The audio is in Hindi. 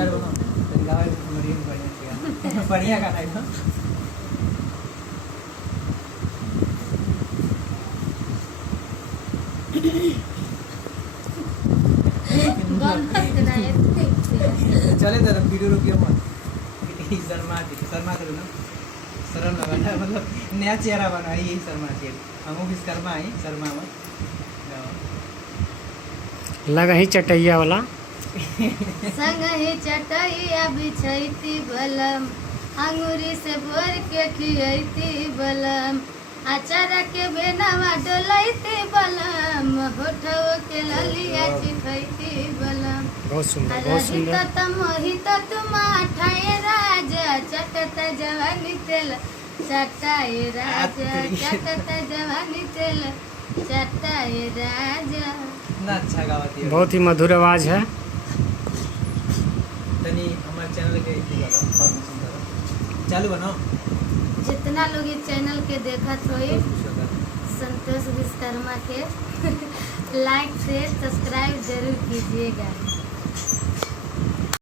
चार बनो तो गावे मरियम बढ़िया बढ़िया गाना है ना चले तो वीडियो रुकियो मत शर्मा करो ना शर्म लगा मतलब नया चेहरा बना यही शर्मा के हम विश्वकर्मा है शर्मा में लगा ही चटैया वाला संग ही चटैया बिछैती बलम अंगूरी से बोर के खियैती बलम अचार के बेनवा डोलैती बलम होठव के ललिया चिखैती बलम बहुत सुंदर बहुत सुंदर मोहित तुम ठाए राजा चटत जवानी तेल चटाए राजा चटत जवानी तेल चटाए राजा ना अच्छा गावती है बहुत ही मधुर आवाज है तनी हमारे चैनल के बहुत सुंदर चालू बनाओ जितना लोग इस चैनल के देखत होई संतोष विश्वकर्मा के लाइक से सब्सक्राइब जरूर कीजिएगा।